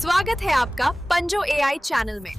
स्वागत है आपका पंजो एआई चैनल में।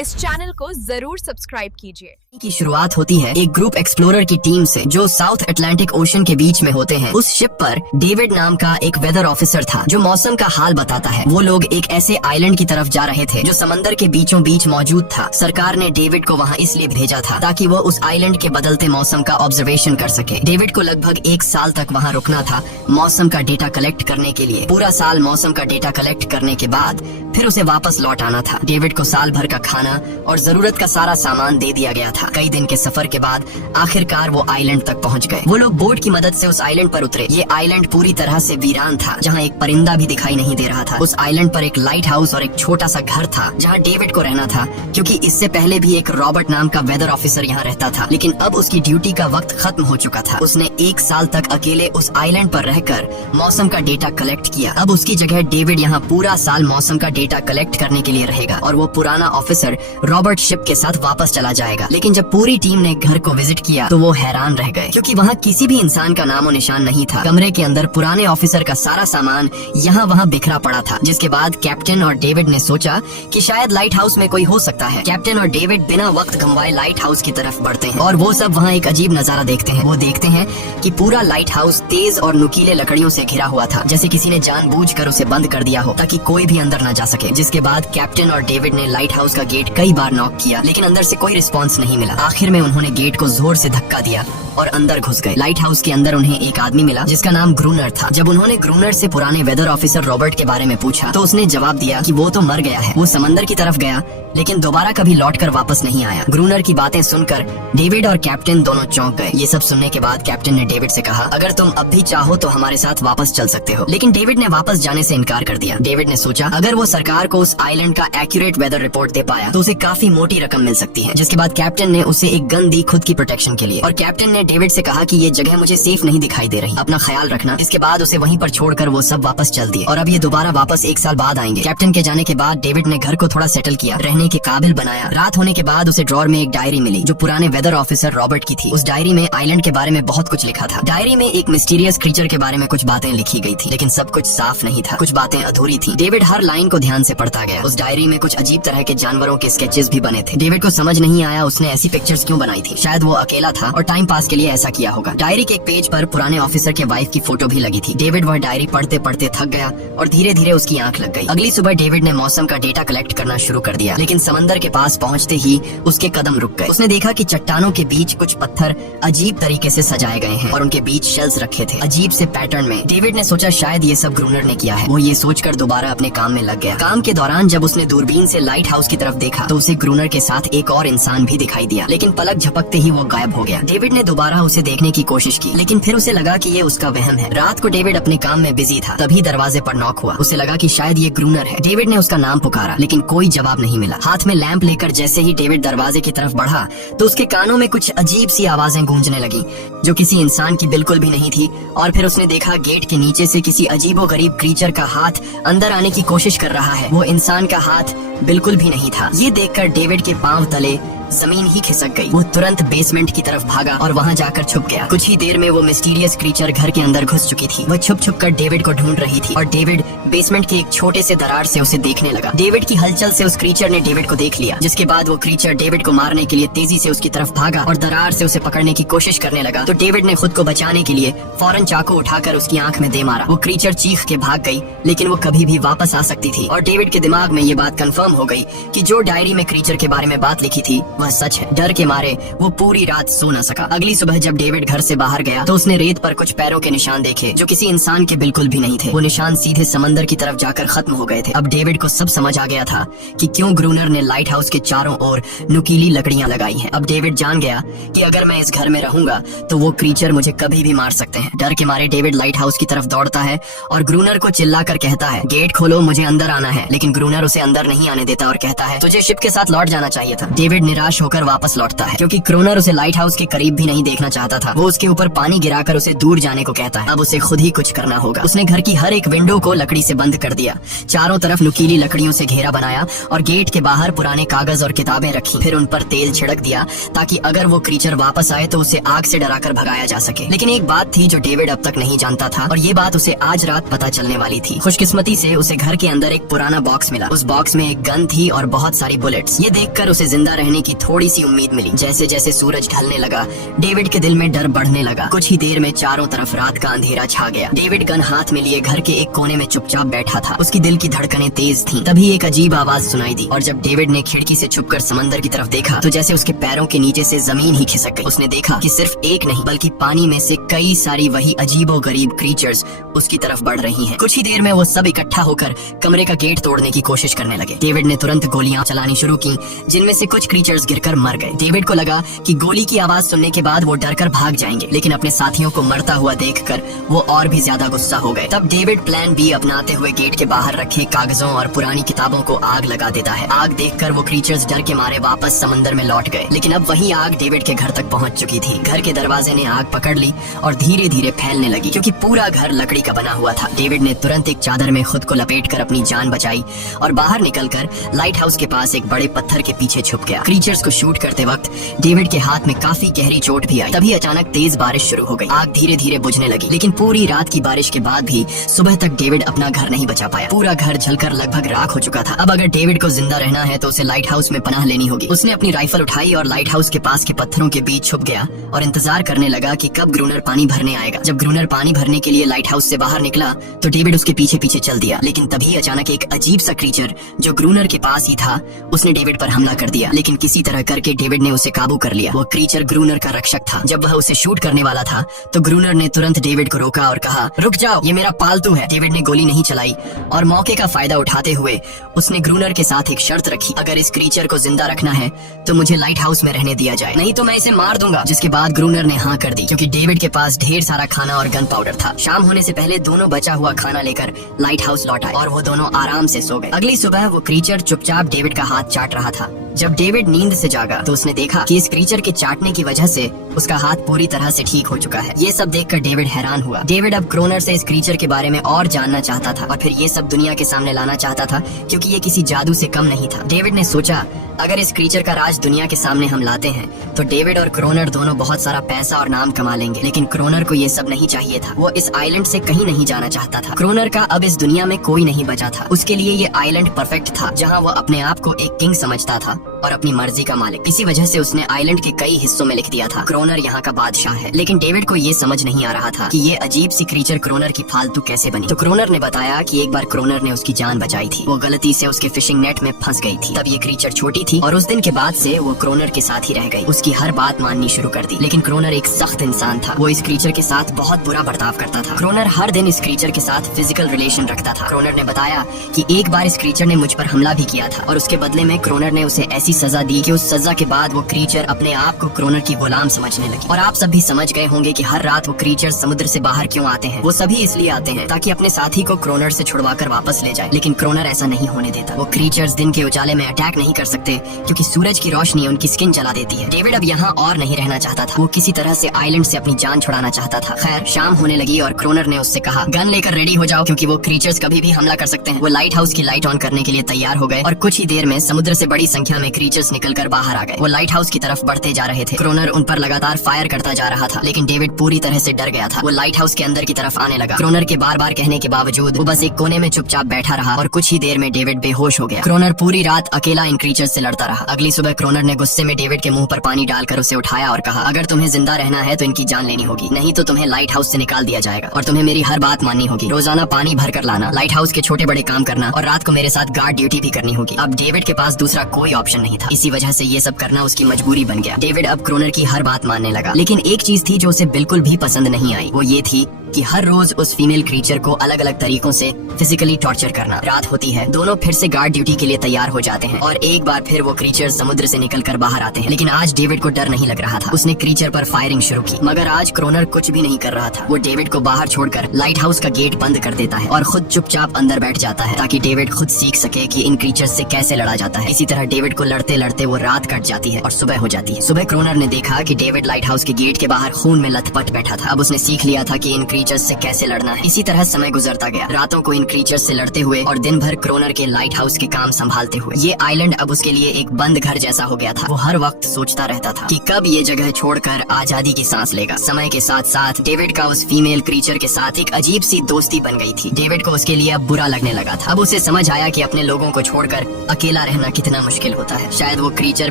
इस चैनल को जरूर सब्सक्राइब कीजिए। की शुरुआत होती है एक ग्रुप एक्सप्लोरर की टीम से जो साउथ अटलांटिक ओशन के बीच में होते हैं। उस शिप पर डेविड नाम का एक वेदर ऑफिसर था जो मौसम का हाल बताता है। वो लोग एक ऐसे आइलैंड की तरफ जा रहे थे जो समंदर के बीचों बीच मौजूद था। सरकार ने डेविड को वहाँ इसलिए भेजा था ताकि वो उस आइलैंड के बदलते मौसम का ऑब्जर्वेशन कर सके। डेविड को लगभग 1 साल तक वहाँ रुकना था मौसम का डेटा कलेक्ट करने के लिए। पूरा साल मौसम का डेटा कलेक्ट करने के बाद फिर उसे वापस लौट आना था। डेविड को साल भर का खाना और जरूरत का सारा सामान दे दिया गया था। कई दिन के सफर के बाद आखिरकार वो आइलैंड तक पहुंच गए। वो लोग बोट की मदद से उस आइलैंड पर उतरे। ये आइलैंड पूरी तरह से वीरान था, जहाँ एक परिंदा भी दिखाई नहीं दे रहा था। उस आइलैंड पर एक लाइट हाउस और एक छोटा सा घर था जहाँ डेविड को रहना था, क्योंकि इससे पहले भी एक रॉबर्ट नाम का वेदर ऑफिसर यहाँ रहता था, लेकिन अब उसकी ड्यूटी का वक्त खत्म हो चुका था। उसने 1 साल तक अकेले उस आइलैंड पर रहकर मौसम का डेटा कलेक्ट किया। अब उसकी जगह डेविड यहाँ पूरा साल मौसम का डेटा कलेक्ट करने के लिए रहेगा और वो पुराना ऑफिसर रॉबर्ट शिप के साथ वापस चला जाएगा। लेकिन जब पूरी टीम ने घर को विजिट किया तो वो हैरान रह गए, क्योंकि वहाँ किसी भी इंसान का नामो निशान नहीं था। कमरे के अंदर पुराने ऑफिसर का सारा सामान यहाँ वहाँ बिखरा पड़ा था। जिसके बाद कैप्टन और डेविड ने सोचा कि शायद लाइट हाउस में कोई हो सकता है। कैप्टन और डेविड बिना वक्त गंवाए लाइट हाउस की तरफ बढ़ते हैं और वो सब वहाँ एक अजीब नजारा देखते हैं। वो देखते हैं कि पूरा लाइट हाउस तेज और नुकीले लकड़ियों से घिरा हुआ था, जैसे किसी ने जानबूझकर उसे बंद कर दिया हो ताकि कोई भी अंदर न जा सके। जिसके बाद कैप्टन और डेविड ने लाइट हाउस का गेट कई बार नॉक किया, लेकिन अंदर से कोई रिस्पांस नहीं मिला। आखिर में उन्होंने गेट को जोर से धक्का दिया और अंदर घुस गए। लाइट हाउस के अंदर उन्हें एक आदमी मिला जिसका नाम ग्रूनर था। जब उन्होंने ग्रूनर से पुराने वेदर ऑफिसर रॉबर्ट के बारे में पूछा तो उसने जवाब दिया कि वो तो मर गया है। वो समंदर की तरफ गया लेकिन दोबारा कभी लौटकर वापस नहीं आया। ग्रूनर की बातें सुनकर डेविड और कैप्टन दोनों चौंक गए। ये सब सुनने के बाद कैप्टन ने डेविड से कहा, अगर तुम अब भी चाहो तो हमारे साथ वापस चल सकते हो। लेकिन डेविड ने वापस जाने से इनकार कर दिया। डेविड ने सोचा अगर वो सरकार को उस आइलैंड का एक्यूरेट वेदर रिपोर्ट दे पाया तो उसे काफी मोटी रकम मिल सकती है। जिसके बाद कैप्टन ने उसे एक गन दी खुद की प्रोटेक्शन के लिए, और कैप्टन ने डेविड से कहा कि ये जगह मुझे सेफ नहीं दिखाई दे रही, अपना ख्याल रखना। इसके बाद उसे वहीं पर छोड़कर वो सब वापस चल दिए और अब ये दोबारा वापस 1 साल बाद आएंगे। कैप्टन के जाने के बाद डेविड ने घर को थोड़ा सेटल किया, रहने के काबिल बनाया। रात होने के बाद उसे ड्रॉर में एक डायरी मिली जो पुराने वेदर ऑफिसर रॉबर्ट की थी। उस डायरी में आइलैंड के बारे में बहुत कुछ लिखा था। डायरी में एक मिस्टीरियस क्रीचर के बारे में कुछ बातें लिखी गई थी, लेकिन सब कुछ साफ नहीं था, कुछ बातें अधूरी थी। डेविड हर लाइन को ध्यान से पढ़ता गया। उस डायरी में कुछ अजीब तरह के जानवरों के स्केचेस भी बने थे। डेविड को समझ नहीं आया उसने ऐसी पिक्चर्स क्यों बनाई थी। शायद वो अकेला था और टाइम पास के लिए ऐसा किया होगा। डायरी के एक पेज पर पुराने ऑफिसर के वाइफ की फोटो भी लगी थी। डेविड वह डायरी पढ़ते पढ़ते थक गया और धीरे धीरे उसकी आंख लग गई। अगली सुबह डेविड ने मौसम का डेटा कलेक्ट करना शुरू कर दिया, लेकिन समंदर के पास पहुंचते ही उसके कदम रुक गए। उसने देखा कि चट्टानों के बीच कुछ पत्थर अजीब तरीके से सजाए गए हैं और उनके बीच शेल्स रखे थे अजीब से पैटर्न में। डेविड ने सोचा शायद ये सब ग्रूनर ने किया है। वो ये सोचकर दोबारा अपने काम में लग गया। काम के दौरान जब उसने दूरबीन से लाइट हाउस की तरफ देखा तो उसे ग्रूनर के साथ एक और इंसान भी दिखाई दिया, लेकिन पलक झपकते ही वो गायब हो गया। डेविड ने दोबारा उसे देखने की कोशिश की, लेकिन फिर उसे लगा कि ये उसका वहम है। रात को डेविड अपने काम में बिजी था, तभी दरवाजे पर नॉक हुआ। उसे लगा कि शायद ये ग्रूनर है। डेविड ने उसका नाम पुकारा, लेकिन कोई जवाब नहीं मिला। हाथ में लैंप लेकर जैसे ही डेविड दरवाजे की तरफ बढ़ा तो उसके कानों में कुछ अजीब सी आवाजें गूंजने लगी जो किसी इंसान की बिल्कुल भी नहीं थी। और फिर उसने देखा गेट के नीचे से किसी अजीबोगरीब क्रीचर का हाथ अंदर आने की कोशिश कर रहा है। वो इंसान का हाथ बिल्कुल भी नहीं था। ये देखकर डेविड के पांव तले जमीन ही खिसक गई। वो तुरंत बेसमेंट की तरफ भागा और वहाँ जाकर छुप गया। कुछ ही देर में वो मिस्टीरियस क्रीचर घर के अंदर घुस चुकी थी। वो छुप छुप कर डेविड को ढूंढ रही थी और डेविड बेसमेंट के एक छोटे से दरार से उसे देखने लगा। डेविड की हलचल से उस क्रीचर ने डेविड को देख लिया। जिसके बाद वो क्रीचर डेविड को मारने के लिए तेजी से उसकी तरफ भागा और दरार से उसे पकड़ने की कोशिश करने लगा। तो डेविड ने खुद को बचाने के लिए फौरन चाकू उठाकर उसकी आंख में दे मारा। वो क्रीचर चीख के भाग गई, लेकिन वो कभी भी वापस आ सकती थी। और डेविड के दिमाग में ये बात कंफर्म हो गई कि जो डायरी में क्रीचर के बारे में बात लिखी थी वह सच है। डर के मारे वो पूरी रात सो न सका। अगली सुबह जब डेविड घर से बाहर गया तो उसने रेत पर कुछ पैरों के निशान देखे जो किसी इंसान के बिल्कुल भी नहीं थे। वो निशान सीधे समंदर की तरफ जाकर खत्म हो गए थे। अब डेविड को सब समझ आ गया था कि क्यों ग्रूनर ने लाइट हाउस के चारों ओर नुकीली लकड़ियां लगाई हैं। अब डेविड जान गया कि अगर मैं इस घर में रहूंगा तो वो क्रीचर मुझे कभी भी मार सकते हैं। डर के मारे डेविड लाइट हाउस की तरफ दौड़ता है और ग्रूनर को चिल्लाकर कहता है, गेट खोलो, मुझे अंदर आना है। लेकिन ग्रूनर उसे अंदर नहीं आने देता और कहता है, तुझे शिप के साथ लौट जाना चाहिए था। डेविड निराश होकर वापस लौटता है क्योंकि ग्रूनर उसे लाइट हाउस के करीब भी नहीं देखना चाहता था। वो उसके ऊपर पानी गिराकर उसे दूर जाने को कहता है। अब उसे खुद ही कुछ करना होगा। उसने घर की हर एक विंडो को लकड़ी से से बंद कर दिया। चारों तरफ नुकीली लकड़ियों से घेरा बनाया और गेट के बाहर पुराने कागज और किताबें रखी। फिर उन पर तेल छिड़क दिया ताकि अगर वो क्रीचर वापस आए तो उसे आग से डराकर भगाया जा सके। लेकिन एक बात थी जो डेविड अब तक नहीं जानता था और ये बात उसे आज रात पता चलने वाली थी। खुशकिस्मती से उसे घर के अंदर एक पुराना बॉक्स मिला। उस बॉक्स में एक गन थी और बहुत सारी बुलेट्स। ये देखकर उसे जिंदा रहने की थोड़ी सी उम्मीद मिली। जैसे जैसे सूरज ढलने लगा डेविड के दिल में डर बढ़ने लगा। कुछ ही देर में चारों तरफ रात का अंधेरा छा गया। डेविड गन हाथ में लिए घर के एक कोने में चुपचाप बैठा था। उसकी दिल की धड़कनें तेज थीं। तभी एक अजीब आवाज सुनाई दी और जब डेविड ने खिड़की से छुपकर समंदर की तरफ देखा तो जैसे उसके पैरों के नीचे से जमीन ही खिसक गई। उसने देखा कि सिर्फ एक नहीं बल्कि पानी में से कई सारी वही अजीबोगरीब क्रीचर्स उसकी तरफ बढ़ रही हैं। कुछ ही देर में वो सब इकट्ठा होकर कमरे का गेट तोड़ने की कोशिश करने लगे। डेविड ने तुरंत गोलियां चलानी शुरू की जिनमें से कुछ क्रीचर्स गिरकर मर गए। डेविड को लगा कि गोली की आवाज सुनने के बाद वो डरकर भाग जाएंगे, लेकिन अपने साथियों को मरता हुआ देखकर वो और भी ज्यादा गुस्सा हो गए। तब डेविड प्लान बी अपनाते हुए गेट के बाहर रखे कागजों और पुरानी किताबों को आग लगा देता है। आग देखकर वो क्रीचर्स डर के मारे वापस समंदर में लौट गए, लेकिन अब वही आग डेविड के घर तक पहुंच चुकी थी। घर के दरवाजे ने आग पकड़ ली और धीरे धीरे फैलने लगी क्योंकि पूरा घर लकड़ी का बना हुआ था। डेविड ने तुरंत एक चादर में खुद को लपेटकर अपनी जान बचाई और बाहर निकलकर लाइट हाउस के पास एक बड़े पत्थर के पीछे छुप गया। क्रीचर्स को शूट करते वक्त डेविड के हाथ में काफी गहरी चोट भी आई। तभी अचानक तेज बारिश शुरू हो गई। आग धीरे धीरे बुझने लगी, लेकिन पूरी रात की बारिश के बाद भी सुबह तक डेविड अपना घर नहीं बचा पाया। पूरा घर जलकर लगभग राख हो चुका था। अब अगर डेविड को जिंदा रहना है तो उसे लाइट हाउस में पनाह लेनी होगी। उसने अपनी राइफल उठाई और लाइट हाउस के पास के पत्थरों के बीच छुप गया और इंतजार करने लगा कि कब ग्रूनर पानी भरने आएगा। जब ग्रूनर पानी भरने के लिए लाइट हाउस से बाहर निकला तो डेविड उसके पीछे पीछे चल दिया, लेकिन तभी अचानक एक अजीब सा क्रीचर जो ग्रूनर के पास ही था उसने डेविड पर हमला कर दिया। लेकिन किसी तरह करके डेविड ने उसे काबू कर लिया। वो क्रीचर ग्रूनर का रक्षक था। जब वह उसे शूट करने वाला था तो ग्रूनर ने तुरंत डेविड को रोका और कहा, रुक जाओ, ये मेरा पालतू है। डेविड ने गोली नहीं चलाई और मौके का फायदा उठाते हुए उसने ग्रूनर के साथ एक शर्त रखी, अगर इस क्रीचर को जिंदा रखना है तो मुझे लाइट हाउस में रहने दिया जाए, नहीं तो मैं इसे मार दूंगा। जिसके बाद ग्रूनर ने हाँ कर दी क्योंकि डेविड के पास ढेर सारा खाना और गन पाउडर था। शाम होने से पहले दोनों बचा हुआ खाना लेकर लाइट हाउस लौट आए और वो दोनों आराम से सो गए। अगली सुबह वो क्रीचर चुपचाप डेविड का हाथ चाट रहा था। जब डेविड नींद से जागा तो उसने देखा कि इस क्रीचर के चाटने की वजह से उसका हाथ पूरी तरह से ठीक हो चुका है। ये सब देखकर डेविड हैरान हुआ। डेविड अब क्रोनर से इस क्रीचर के बारे में और जानना चाहता था और फिर ये सब दुनिया के सामने लाना चाहता था क्योंकि ये किसी जादू से कम नहीं था। डेविड ने सोचा, अगर इस क्रीचर का राज दुनिया के सामने हम लाते हैं तो डेविड और क्रोनर दोनों बहुत सारा पैसा और नाम कमा लेंगे। लेकिन क्रोनर को ये सब नहीं चाहिए था। वो इस आइलैंड से कहीं नहीं जाना चाहता था। क्रोनर का अब इस दुनिया में कोई नहीं बचा था। उसके लिए ये आइलैंड परफेक्ट था जहाँ वो अपने आप को एक किंग समझता था और अपनी मर्जी का मालिक। इसी वजह से उसने आइलैंड के कई हिस्सों में लिख दिया था, क्रोनर यहाँ का बादशाह है। लेकिन डेविड को ये समझ नहीं आ रहा था कि ये अजीब सी क्रीचर क्रोनर की फालतू कैसे बनी। तो क्रोनर ने बताया कि एक बार क्रोनर ने उसकी जान बचाई थी। वो गलती से उसके फिशिंग नेट में फंस गई थी। तब ये क्रीचर छोटी थी और उस दिन के बाद से वो क्रोनर के साथ ही रह गई। उसकी हर बात माननी शुरू कर दी। लेकिन क्रोनर एक सख्त इंसान था। वो इस क्रीचर के साथ बहुत बुरा बर्ताव करता था। क्रोनर हर दिन इस क्रीचर के साथ फिजिकल रिलेशन रखता था। क्रोनर ने बताया कि एक बार इस क्रीचर ने मुझ पर हमला भी किया था और उसके बदले में क्रोनर ने उसे ऐसी सजा दी कि उस सजा के बाद वो क्रीचर अपने आप को क्रोनर की गुलाम समझने लगी। और आप सब भी समझ गए होंगे कि हर रात वो क्रीचर समुद्र से बाहर क्यों आते हैं। वो सभी इसलिए आते हैं ताकि अपने साथी को क्रोनर से छुड़वाकर वापस ले जाए। लेकिन क्रोनर ऐसा नहीं होने देता। वो क्रीचर्स दिन के उजाले में अटैक नहीं कर सकते क्योंकि सूरज की रोशनी उनकी स्किन जला देती है। डेविड अब यहाँ और नहीं रहना चाहता था। वो किसी तरह से आइलैंड से अपनी जान छुड़ाना चाहता था। खैर, शाम होने लगी और क्रोनर ने उससे कहा, गन लेकर रेडी हो जाओ क्योंकि वो क्रीचर्स कभी भी हमला कर सकते हैं। वो लाइट हाउस की लाइट ऑन करने के लिए तैयार हो गए और कुछ ही देर में समुद्र से बड़ी संख्या में क्रीचर्स निकलकर बाहर आ गए। वो लाइट हाउस की तरफ बढ़ते जा रहे थे। क्रोनर उन पर लगातार फायर करता जा रहा था, लेकिन डेविड पूरी तरह से डर गया था। वो लाइट हाउस के अंदर की तरफ आने लगा। क्रोनर के बार बार कहने के बावजूद वो बस एक कोने में चुपचाप बैठा रहा और कुछ ही देर में डेविड बेहोश हो गया। क्रोनर पूरी रात अकेला इन क्रीचर्स से लड़ता रहा। अगली सुबह क्रोनर ने गुस्से में डेविड के मुंह पर पानी डालकर उसे उठाया और कहा, अगर तुम्हें जिंदा रहना है तो इनकी जान लेनी होगी, नहीं तो तुम्हें लाइट हाउस से निकाल दिया जाएगा और तुम्हें मेरी हर बात माननी होगी। रोजाना पानी भर कर लाना, लाइट हाउस के छोटे बड़े काम करना और रात को मेरे साथ गार्ड ड्यूटी भी करनी होगी। अब डेविड के पास दूसरा कोई ऑप्शन नहीं था। इसी वजह से ये सब करना उसकी मजबूरी बन गया। डेविड अब क्रोनर की हर बात मानने लगा। लेकिन एक चीज थी जो उसे बिल्कुल भी पसंद नहीं आई। वो ये थी कि हर रोज उस फीमेल क्रीचर को अलग अलग तरीकों से फिजिकली टॉर्चर करना। रात होती है, दोनों फिर से गार्ड ड्यूटी के लिए तैयार हो जाते हैं और एक बार फिर वो क्रीचर समुद्र से निकलकर बाहर आते हैं। लेकिन आज डेविड को डर नहीं लग रहा था। उसने क्रीचर पर फायरिंग शुरू की, मगर आज क्रोनर कुछ भी नहीं कर रहा था। वो डेविड को बाहर छोड़कर लाइट हाउस का गेट बंद कर देता है और खुद चुपचाप अंदर बैठ जाता है ताकि डेविड खुद सीख सके कि इन क्रीचर्स से कैसे लड़ा जाता है। इसी तरह डेविड को लड़ते लड़ते वो रात कट जाती है और सुबह हो जाती है। सुबह क्रोनर ने देखा कि डेविड लाइट हाउस के गेट के बाहर खून में लथपथ बैठा था। अब उसने सीख लिया था कि इन क्रीचर्स से कैसे लड़ना है। इसी तरह समय गुजरता गया, रातों को इन क्रीचर्स से लड़ते हुए और दिन भर क्रोनर के लाइट हाउस के काम संभालते हुए। ये आइलैंड अब उसके लिए एक बंद घर जैसा हो गया था। वो हर वक्त सोचता रहता था कि कब ये जगह छोड़कर आजादी की सांस लेगा। समय के साथ साथ डेविड का उस फीमेल क्रीचर के साथ एक अजीब सी दोस्ती बन गई थी। डेविड को उसके लिए अब बुरा लगने लगा था। अब उसे समझ आया कि अपने लोगों को छोड़कर अकेला रहना कितना मुश्किल होता है। शायद वो क्रीचर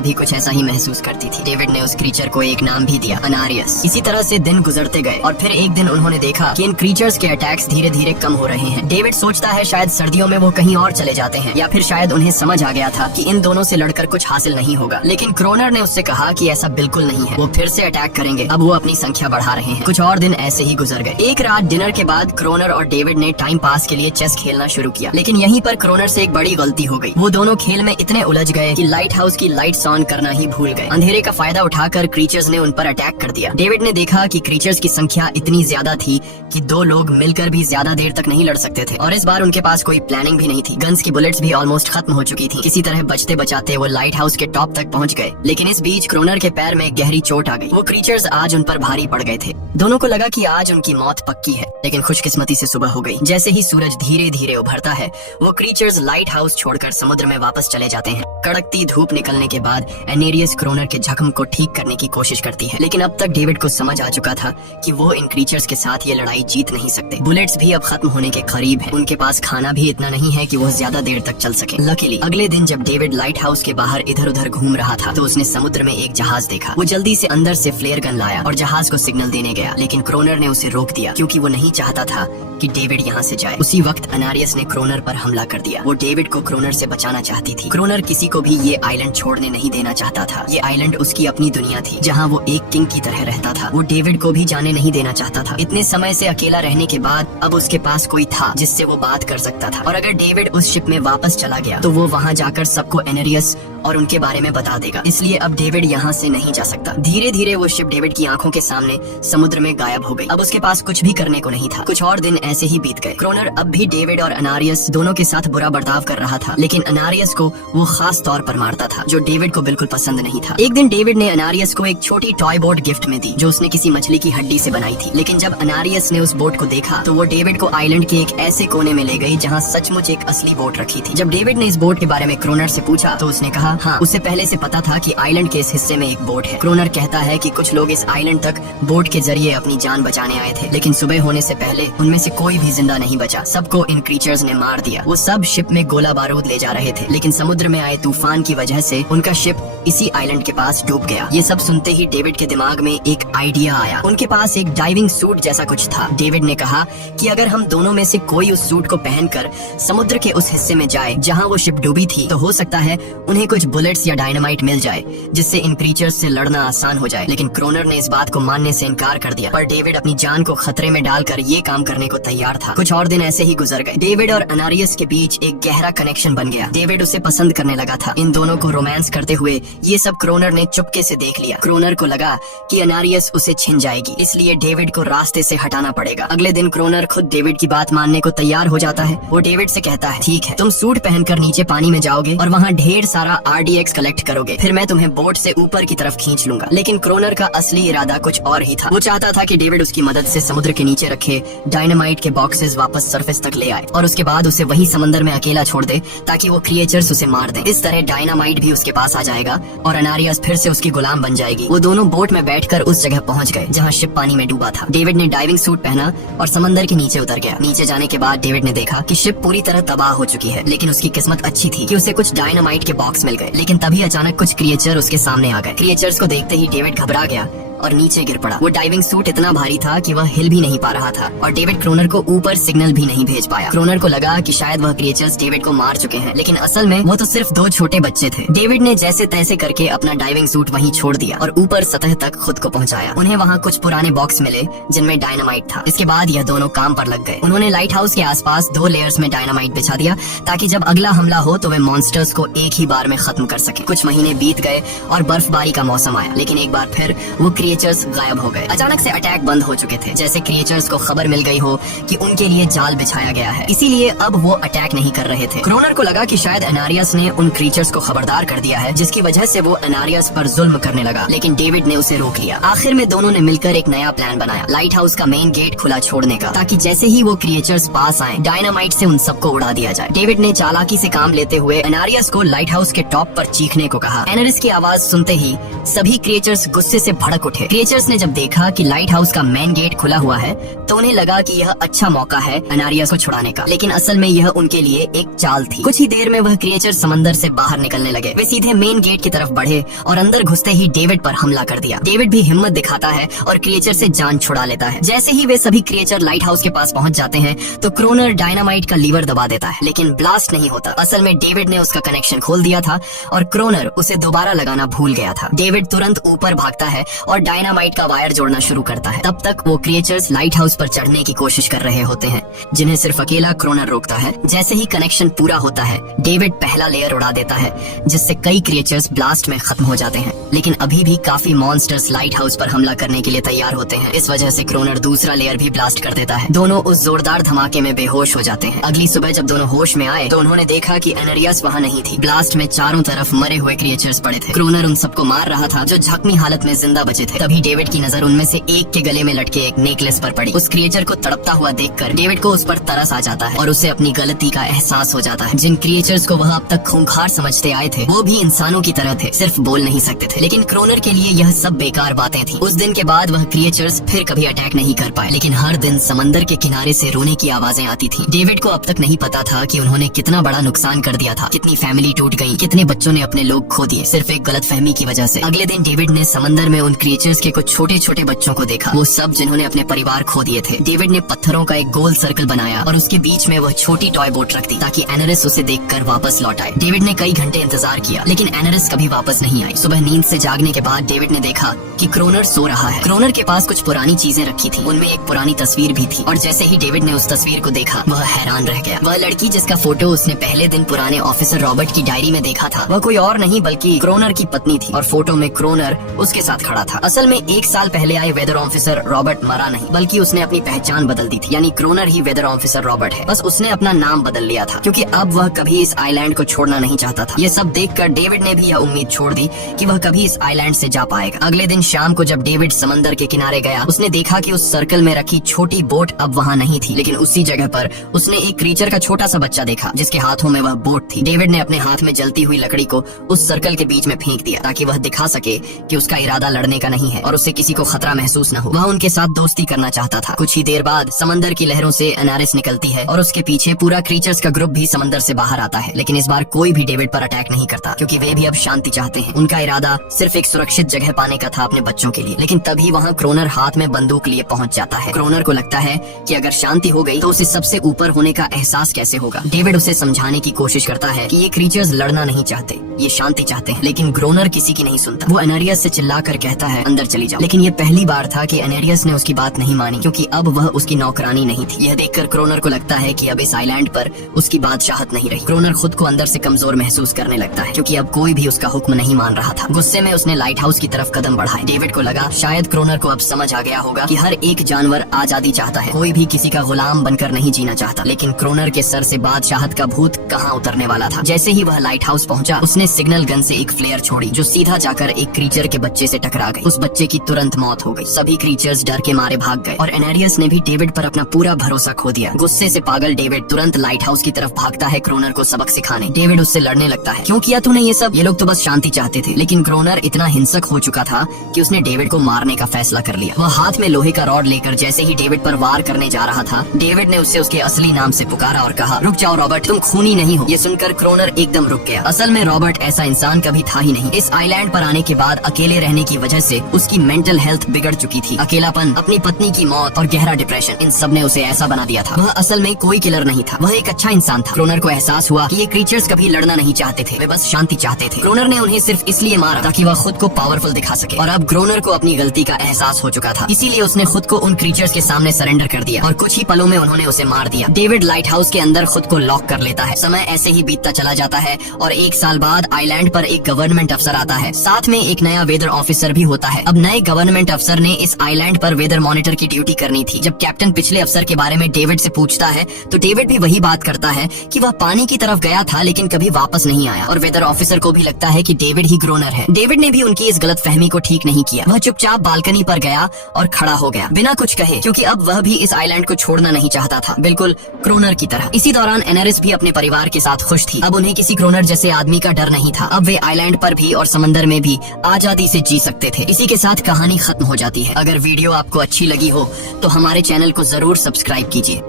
भी कुछ ऐसा ही महसूस करती थी। डेविड ने उस क्रीचर को एक नाम भी दिया, अनारियस। इसी तरह से दिन गुजरते गए और फिर एक दिन उन्होंने देखा कि इन क्रीचर्स के अटैक्स धीरे धीरे कम हो रहे हैं। डेविड सोचता है शायद सर्दियों में वो कहीं और चले जाते हैं, या फिर शायद उन्हें समझ आ गया था कि इन दोनों से लड़कर कुछ हासिल नहीं होगा। लेकिन क्रोनर ने उससे कहा कि ऐसा बिल्कुल नहीं है, वो फिर से अटैक करेंगे। अब वो अपनी संख्या बढ़ा रहे हैं। कुछ और दिन ऐसे ही गुजर गए। एक रात डिनर के बाद क्रोनर और डेविड ने टाइम पास के लिए चेस खेलना शुरू किया, लेकिन यहीं पर क्रोनर से एक बड़ी गलती हो गई। वो दोनों खेल में इतने उलझ गए कि लाइट हाउस की लाइट्स ऑन करना ही भूल गए। अंधेरे का फायदा उठाकर क्रीचर्स ने उन पर अटैक कर दिया। डेविड ने देखा कि क्रीचर्स की संख्या इतनी ज्यादा थी कि दो लोग मिलकर भी ज्यादा देर तक नहीं लड़ सकते थे, और इस बार उनके पास कोई प्लानिंग भी नहीं थी। गन्स की बुलेट्स भी ऑलमोस्ट खत्म हो चुकी थी। किसी तरह बचते बचाते वो लाइट हाउस के टॉप तक पहुंच गए, लेकिन इस बीच क्रोनर के पैर में गहरी चोट आ गई। वो क्रीचर्स आज उन पर भारी पड़ गए थे। दोनों को लगा कि आज उनकी मौत पक्की है, लेकिन खुशकिस्मती से सुबह हो गई। जैसे ही सूरज धीरे धीरे उभरता है, वो क्रीचर्स लाइट हाउस छोड़कर समुद्र में वापस चले जाते हैं। कड़कती धूप निकलने के बाद एनेरियस क्रोनर के जख्म को ठीक करने की कोशिश करती है, लेकिन अब तक डेविड को समझ आ चुका था कि वो इन क्रीचर्स के साथ ये लड़ाई जीत नहीं सकते। बुलेट्स भी अब खत्म होने के करीब हैं। उनके पास खाना भी इतना नहीं है कि वो ज्यादा देर तक चल सके। लकीली अगले दिन जब डेविड लाइट हाउस के बाहर इधर उधर घूम रहा था, तो उसने समुद्र में एक जहाज देखा। वो जल्दी से अंदर से फ्लेयर गन लाया और जहाज को सिग्नल देने गया, लेकिन क्रोनर ने उसे रोक दिया क्योंकि वो नहीं चाहता था कि डेविड यहाँ से जाए। उसी वक्त अनारियस ने क्रोनर पर हमला कर दिया। वो डेविड को क्रोनर से बचाना चाहती थी। क्रोनर किसी को भी ये आइलैंड छोड़ने नहीं देना चाहता था। ये आइलैंड उसकी अपनी दुनिया थी, जहाँ वो एक किंग की तरह रहता था। वो डेविड को भी जाने नहीं देना चाहता था। इतने समय से अकेला रहने के बाद अब उसके पास कोई था जिससे वो बात कर सकता था, और अगर डेविड उस शिप में वापस चला गया तो वो वहाँ जाकर सबको एनेरियस और उनके बारे में बता देगा। इसलिए अब डेविड यहाँ से नहीं जा सकता। धीरे धीरे वो शिप डेविड की आंखों के सामने समुद्र में गायब हो गई। अब उसके पास कुछ भी करने को नहीं था। कुछ और दिन ऐसे ही बीत गए। क्रोनर अब भी डेविड और अनारियस दोनों के साथ बुरा बर्ताव कर रहा था, लेकिन अनारियस को वो खास तौर पर मारता था, जो डेविड को बिल्कुल पसंद नहीं था। एक दिन डेविड ने अनारियस को एक छोटी टॉय बोट गिफ्ट में दी, जो उसने किसी मछली की हड्डी से बनाई थी। लेकिन जब अनारियस ने उस बोट को देखा तो वो डेविड को आइलैंड के एक ऐसे कोने में ले गई जहाँ सचमुच एक असली बोट रखी थी। जब डेविड ने इस बोट के बारे में क्रोनर से पूछा तो उसने कहा हाँ, उसे पहले से पता था कि आइलैंड के इस हिस्से में एक बोट है। क्रोनर कहता है कि कुछ लोग इस आइलैंड तक बोट के जरिए अपनी जान बचाने आए थे, लेकिन सुबह होने से पहले उनमें से कोई भी जिंदा नहीं बचा। सबको इन क्रीचर्स ने मार दिया। वो सब शिप में गोला बारूद ले जा रहे थे, लेकिन समुद्र में आए तूफान की वजह से उनका शिप इसी आइलैंड के पास डूब गया। ये सब सुनते ही डेविड के दिमाग में एक आइडिया आया। उनके पास एक डाइविंग सूट जैसा कुछ था। डेविड ने कहा कि अगर हम दोनों में से कोई उस सूट को पहनकर समुद्र के उस हिस्से में जाए जहाँ वो शिप डूबी थी, तो हो सकता है उन्हें कुछ बुलेट्स या डायनामाइट मिल जाए, जिससे इन क्रीचर्स से लड़ना आसान हो जाए। लेकिन क्रोनर ने इस बात को मानने से इनकार कर दिया, पर डेविड अपनी जान को खतरे में डालकर ये काम करने को तैयार था। कुछ और दिन ऐसे ही गुजर गए। डेविड और अनारियस के बीच एक गहरा कनेक्शन बन गया। डेविड उसे पसंद करने लगा था। इन दोनों को रोमांस करते हुए ये सब क्रोनर ने चुपके से देख लिया। क्रोनर को लगा कि अनारियस उसे छिन जाएगी, इसलिए डेविड को रास्ते से हटाना पड़ेगा। अगले दिन क्रोनर खुद डेविड की बात मानने को तैयार हो जाता है। वो डेविड से कहता है ठीक है, तुम सूट पहनकर नीचे पानी में जाओगे और वहाँ ढेर सारा RDX कलेक्ट करोगे, फिर मैं तुम्हें बोट से ऊपर की तरफ खींच लूंगा। लेकिन क्रोनर का असली इरादा कुछ और ही था। वो चाहता था कि डेविड उसकी मदद से समुद्र के नीचे रखे डायनामाइट के बॉक्सेस वापस सरफेस तक ले आए और उसके बाद उसे वही समंदर में अकेला छोड़ दे ताकि वो क्रिएचर्स उसे मार दें। इस तरह डायनामाइट भी उसके पास आ जाएगा और अनारियस फिर से उसकी गुलाम बन जाएगी। वो दोनों बोट में बैठकर उस जगह पहुंच गए जहां शिप पानी में डूबा था। डेविड ने डाइविंग सूट पहना और समंदर के नीचे उतर गया। नीचे जाने के बाद डेविड ने देखा कि शिप पूरी तरह तबाह हो चुकी है, लेकिन उसकी किस्मत अच्छी थी कि उसे कुछ डायनामाइट के बॉक्स मिल गए। लेकिन तभी अचानक कुछ क्रिएचर उसके सामने आ गए। क्रिएचर्स को देखते ही डेविड घबरा गया और नीचे गिर पड़ा। वो डाइविंग सूट इतना भारी था कि वह हिल भी नहीं पा रहा था और डेविड क्रोनर को ऊपर सिग्नल भी नहीं भेज पाया। क्रोनर को लगा कि शायद वह क्रिएचर्स डेविड को मार चुके हैं, लेकिन असल में वो तो सिर्फ दो छोटे बच्चे थे। डेविड ने जैसे तैसे करके अपना डाइविंग सूट वहीं छोड़ दिया और ऊपर सतह तक खुद को पहुंचाया। उन्हें वहाँ कुछ पुराने बॉक्स मिले जिनमें डायनामाइट था। इसके बाद यह दोनों काम पर लग गए। उन्होंने लाइट हाउस के आसपास 2 लेयर्स में डायनामाइट बिछा दिया ताकि जब अगला हमला हो तो वे मॉन्स्टर्स को एक ही बार में खत्म कर सके। कुछ महीने बीत गए और बर्फबारी का मौसम आया, लेकिन एक बार फिर वो क्रिएचर्स गायब हो गए। अचानक से अटैक बंद हो चुके थे, जैसे क्रिएचर्स को खबर मिल गई हो कि उनके लिए जाल बिछाया गया है, इसीलिए अब वो अटैक नहीं कर रहे थे। क्रोनर को लगा कि शायद एनारियस ने उन क्रिएचर्स को खबरदार कर दिया है, जिसकी वजह से वो एनारियस पर जुल्म करने लगा, लेकिन डेविड ने उसे रोक लिया। आखिर में दोनों ने मिलकर एक नया प्लान बनाया, लाइट हाउस का मेन गेट खुला छोड़ने का, ताकि जैसे ही वो क्रिएचर्स पास आए डायनामाइट से उन सबको उड़ा दिया जाए। डेविड ने चालाकी से काम लेते हुए एनारियस को लाइट हाउस के टॉप पर चीखने को कहा। एनारियस की आवाज सुनते ही सभी क्रिएचर्स गुस्से से भड़क उठे। क्रिएचर्स ने जब देखा कि लाइट हाउस का मेन गेट खुला हुआ है तो उन्हें लगा कि यह अच्छा मौका है एनारियस को छुड़ाने का, लेकिन असल में यह उनके लिए एक चाल थी। कुछ ही देर में वह क्रिएचर समंदर से बाहर निकलने लगे। वे सीधे मेन गेट की तरफ बढ़े और अंदर घुसते ही डेविड पर हमला कर दिया। डेविड भी हिम्मत दिखाता है और क्रिएचर से जान छुड़ा लेता है। जैसे ही वे सभी क्रिएचर लाइट हाउस के पास पहुंच जाते हैं तो क्रोनर डायनामाइट का लीवर दबा देता है, लेकिन ब्लास्ट नहीं होता। असल में डेविड ने उसका कनेक्शन खोल दिया था और क्रोनर उसे दोबारा लगाना भूल गया था। डेविड तुरंत ऊपर भागता है और डायनामाइट का वायर जोड़ना शुरू करता है। तब तक वो क्रिएचर्स लाइट हाउस पर चढ़ने की कोशिश कर रहे होते हैं, जिन्हें सिर्फ अकेला क्रोनर रोकता है। जैसे ही कनेक्शन पूरा होता है डेविड पहला लेयर उड़ा देता है, जिससे कई क्रिएचर्स ब्लास्ट में खत्म हो जाते हैं, लेकिन अभी भी काफी मॉन्स्टर्स लाइट हाउस पर हमला करने के लिए तैयार होते हैं। इस वजह से क्रोनर दूसरा लेयर भी ब्लास्ट कर देता है। दोनों उस जोरदार धमाके में बेहोश हो जाते हैं। अगली सुबह जब दोनों होश में आए तो उन्होंने देखा कि एनारियस वहाँ नहीं थी। ब्लास्ट में चारों तरफ मरे हुए क्रिएचर्स पड़े थे। क्रोनर उन सबको मार रहा था जो जख्मी हालत में जिंदा बचे थे। तभी डेविड की नजर उनमें से एक के गले में लटके एक नेकलेस पर पड़ी। उस क्रिएचर को तड़पता हुआ देखकर डेविड को उस पर तरस आ जाता है और उसे अपनी गलती का एहसास हो जाता है। जिन क्रिएचर्स को वह अब तक खूंखार समझते आए थे वो भी इंसानों की तरह थे, सिर्फ बोल नहीं सकते थे। लेकिन क्रोनर के लिए यह सब बेकार बातें थी। उस दिन के बाद वह क्रिएचर्स फिर कभी अटैक नहीं कर पाए, लेकिन हर दिन समंदर के किनारे से रोने की आवाजें आती थी। डेविड को अब तक नहीं पता था कि उन्होंने कितना बड़ा नुकसान कर दिया था, कितनी फैमिली टूट गई, कितने बच्चों ने अपने लोग खो दिए, सिर्फ एक गलतफहमी की वजह से। अगले दिन डेविड ने समंदर में उन क्रिएचर्स के कुछ छोटे छोटे बच्चों को देखा, वो सब जिन्होंने अपने परिवार खो दिए थे। डेविड ने पत्थरों का एक गोल सर्कल बनाया और उसके बीच में वह छोटी टॉय बोट रख दी ताकि एनारिस उसे देखकर वापस लौट आए। डेविड ने कई घंटे इंतजार किया, लेकिन एनारिस कभी वापस नहीं आई। सुबह नींद से जागने के बाद डेविड ने देखा कि क्रोनर सो रहा है। क्रोनर के पास कुछ पुरानी चीजें रखी थी, उनमें एक पुरानी तस्वीर भी थी, और जैसे ही डेविड ने उस तस्वीर को देखा वह हैरान रह गया। वह लड़की जिसका फोटो उसने पहले दिन पुराने ऑफिसर रॉबर्ट की डायरी में देखा था, वह कोई और नहीं बल्कि क्रोनर की पत्नी थी, और फोटो में क्रोनर उसके साथ खड़ा था। असल में 1 साल पहले आए वेदर ऑफिसर रॉबर्ट मरा नहीं, बल्कि उसने अपनी पहचान बदल दी थी। यानी क्रोनर ही वेदर ऑफिसर रॉबर्ट है, बस उसने अपना नाम बदल लिया था, क्योंकि अब वह कभी इस आइलैंड को छोड़ना नहीं चाहता था। ये सब देखकर डेविड ने भी यह उम्मीद छोड़ दी कि वह कभी इस आइलैंड से जा पाएगा। अगले दिन शाम को जब डेविड समंदर के किनारे गया, उसने देखा कि उस सर्कल में रखी छोटी बोट अब वहाँ नहीं थी, लेकिन उसी जगह पर उसने एक क्रीचर का छोटा सा बच्चा देखा जिसके हाथों में वह बोट थी। डेविड ने अपने हाथ में जलती हुई लकड़ी को उस सर्कल के बीच में फेंक दिया ताकि वह दिखा सके कि उसका इरादा लड़ने का नहीं है और उससे किसी को खतरा महसूस न हो। वह उनके साथ दोस्ती करना चाहता था। कुछ ही देर बाद समंदर की लहरों से एनारिस निकलती है और उसके पीछे पूरा क्रीचर्स का ग्रुप भी समंदर से बाहर आता है, लेकिन इस बार कोई भी डेविड पर अटैक नहीं करता क्योंकि वे भी अब शांति चाहते हैं। उनका इरादा सिर्फ एक सुरक्षित जगह पाने का था अपने बच्चों के लिए। लेकिन तभी वहाँ क्रोनर हाथ में बंदूक लिए पहुँच जाता है। क्रोनर को लगता है कि अगर शांति हो गई तो उसे सबसे ऊपर होने का एहसास कैसे होगा। डेविड उसे समझाने की कोशिश करता है कि ये क्रीचर्स लड़ना नहीं चाहते, ये शांति चाहते हैं, लेकिन क्रोनर किसी की नहीं सुनता। वो एनारियस से चिल्लाकर कहता है अंदर चली जाओ, लेकिन ये पहली बार था कि एनारियस ने उसकी बात नहीं मानी क्योंकि अब वह उसकी नौकरानी नहीं थी। यह देखकर क्रोनर को लगता है कि अब इस आइलैंड पर उसकी बादशाहत नहीं रही। क्रोनर खुद को अंदर से कमजोर महसूस करने लगता है क्योंकि अब कोई भी उसका हुक्म नहीं मान रहा था। गुस्से में उसने लाइट हाउस की तरफ कदम बढ़ाए। डेविड को लगा शायद क्रोनर को अब समझ आ गया होगा कि हर एक जानवर आजादी चाहता है, कोई भी किसी का गुलाम बनकर नहीं जीना चाहता। लेकिन क्रोनर के सर से बादशाहत का भूत कहाँ उतरने वाला था। जैसे ही वह लाइट हाउस पहुंचा, उसने सिग्नल गन से एक फ्लेयर छोड़ी जो सीधा जाकर एक क्रीचर के बच्चे से टकरा गई। उस बच्चे की तुरंत मौत हो गई। सभी क्रीचर्स डर के मारे भाग गए और एनारियस ने भी डेविड पर अपना पूरा भरोसा खो दिया। गुस्से से पागल डेविड तुरंत लाइट हाउस की तरफ भागता है क्रोनर को सबक सिखाने। डेविड उससे लड़ने लगता है, क्यों किया तूने ये सब, ये लोग तो बस शांति चाहते थे। लेकिन क्रोनर इतना हिंसक हो चुका था कि उसने डेविड को मारने का फैसला कर लिया। वह हाथ में लोहे का रॉड लेकर जैसे ही डेविड पर वार करने जा रहा था, डेविड ने उससे उसके असली नाम से पुकारा और कहा, रुक जाओ रॉबर्ट, तुम खूनी नहीं हो। ये सुनकर क्रोनर एकदम रुक गया। असल में रॉबर्ट ऐसा इंसान कभी था ही नहीं। इस आइलैंड पर आने के बाद अकेले रहने की वजह से उसकी मेंटल हेल्थ बिगड़ चुकी थी। अकेलापन, अपनी पत्नी की मौत और गहरा डिप्रेशन, इन सब ने उसे ऐसा बना दिया था। वह असल में कोई किलर नहीं था, वह एक अच्छा इंसान था। क्रोनर को एहसास हुआ कि ये क्रीचर्स कभी लड़ना नहीं चाहते थे, वे बस शांति चाहते थे। क्रोनर ने उन्हें सिर्फ इसलिए मारा ताकि वह खुद को पावरफुल दिखा सके, और अब क्रोनर को अपनी गलती का एहसास हो चुका था। इसीलिए उसने खुद को उन क्रीचर्स के सामने सरेंडर कर दिया और कुछ ही पलों में उन्होंने उसे मार दिया। डेविड लाइट हाउस के अंदर खुद को लॉक कर लेता है। समय ऐसे ही बीतता चला जाता है और 1 साल बाद आइलैंड पर एक गवर्नमेंट अफसर आता है। साथ में एक नया वेदर ऑफिसर भी होता है है। अब नए गवर्नमेंट अफसर ने इस आइलैंड पर वेदर मॉनिटर की ड्यूटी करनी थी। जब कैप्टन पिछले अफसर के बारे में डेविड से पूछता है तो डेविड भी वही बात करता है कि वह पानी की तरफ गया था लेकिन कभी वापस नहीं आया, और वेदर ऑफिसर को भी लगता है कि डेविड ही ग्रोनर है। डेविड ने भी उनकी इस गलतफहमी को ठीक नहीं किया। वह चुपचाप बालकनी पर गया और खड़ा हो गया बिना कुछ कहे, क्योंकि अब वह भी इस आइलैंड को छोड़ना नहीं चाहता था, बिल्कुल क्रोनर की तरह। इसी दौरान एनेरिस भी अपने परिवार के साथ खुश थी। अब उन्हें किसी क्रोनर जैसे आदमी का डर नहीं था। अब वे आइलैंड पर भी और समंदर में भी आजादी से जी सकते थे। इसी के साथ कहानी खत्म हो जाती है। अगर वीडियो आपको अच्छी लगी हो तो हमारे चैनल को जरूर सब्सक्राइब कीजिए।